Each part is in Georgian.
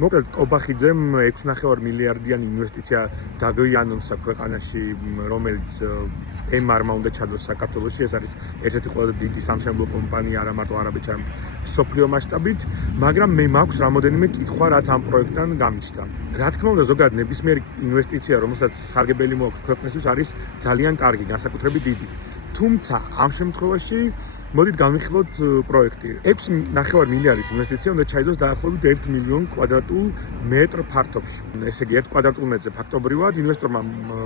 მოკლედ კობახიძემ 6.5 მილიარდიანი ინვესტიცია დაგვიანონსა ქვეყანაში, რომელიც ემარმა უნდა ჩადოს საქართველოში. ეს არის ერთ-ერთი ყველაზე დიდი სამშენებლო კომპანია არა მარტო არაბეთში, არამედ მსოფლიო მასშტაბით, მაგრამ მე მაქვს რამოდენიმე კითხვა, რაც ამ პროექტთან გამიჩნდა. რა თქმა უნდა, ზოგადად ნებისმიერი ინვესტიცია, რომელსაც სარგებელი მოაქვს ქვეყნისთვის, არის ძალიან კარგი, განსაკუთრებით დიდი. თუმცა ამ შემთხვევაში მოდით განვიხილოთ პროექტი. 6.5 მილიარდის ინვესტიცია უნდა ჩაიდოს დაახლოებით 1 მილიონ კვადრატულ მეტრ ფართობში. ესე იგი 1 კვადრატულ მეტრზე ფაქტობრივად ინვესტორმა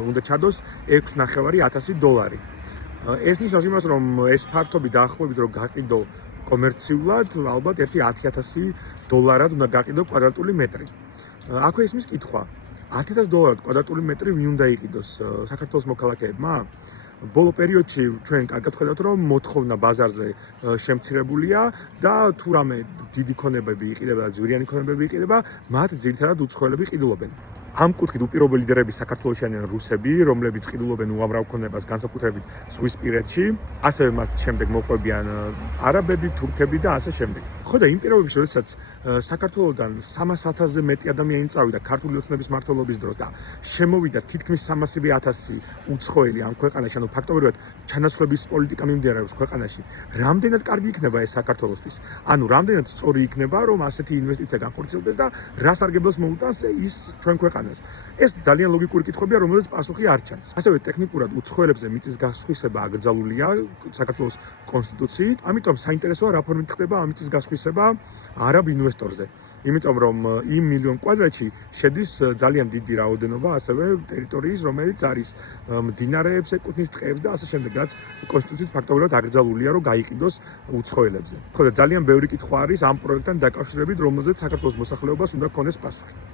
უნდა ჩადოს $6.500. ეს ნიშნავს იმას, რომ ეს ფართობი დაახლოებით რომ გაყიდო კომერციულად, ალბათ $10,000 უნდა გაყიდო კვადრატული მეტრი. აქვე ისმის კითხვა. $10,000 კვადრატული მეტრი ვინ უნდა იყიდოს? საქართველოს მოქალაქეებმა? ბოლო პერიოდში ჩვენ კარგად ხედავთ, რომ მოთხოვნა ბაზარზე შემცირებულია და თუ რამე დიდი ქონებები იყიდება და ძვირიანი ქონებები იყიდება, მათ ძირითადად უცხოელები ყიდულობენ. ამ კუთხით უპირობო ლიდერები საქართველოში არიან რუსები, რომლებიც ყიდულობენ უამრავ ქონებას განსაკუთრებით ზღვისპირეთში, ასევე მათ შემდეგ მოყვებიან არაბები, თურქები და ასე შემდეგ. ხო და იმ პირობებში, როდესაც საქართველოსდან 300,000-ზე მეტი ადამიანი წავიდა ქართული ოცნების მმართველობის დროს და შემოვიდა თითქმის 300,000 უცხოელი ამ ქვეყანაში, ანუ ფაქტობრივად ჩანაცვლების პოლიტიკა მიმდინარეობს ქვეყანაში, რამდენად კარგი იქნება ეს საქართველოსთვის? ანუ რამდენად სწორი იქნება, რომ ასეთი ინვესტიცია განხორციელდეს და რა სარგებლოს მოუტანს ის ჩვენ ქვეყანას? ეს ძალიან ლოგიკური კითხვებია, რომელზეც პასუხი არ ჩანს. ასევე ტექნიკურად უცხოელებზე მიწის გასხვისება აკრძალულია საქართველოს კონსტიტუციით, ამიტომ საინტერესოა რა ფორმით ხდება ამ მიწის გასხვისება არაბ ინვესტორზე. იმიტომ რომ იმ მილიონ კვადრატში შედის ძალიან დიდი რაოდენობა ასევე ტერიტორიის, რომელიც არის მდინარეებს ეკუთვნის, ტყეებს და ასე შემდეგ, რაც კონსტიტუციით ფაქტობრივად აკრძალულია, რომ გაიყიდოს უცხოელებზე. ხო და ძალიან ბევრი კითხვა არის ამ პროექტთან დაკავშირებით, რომელზეც საქართველოს მოსახლეობას უნდა ჰქონდეს პასუხი.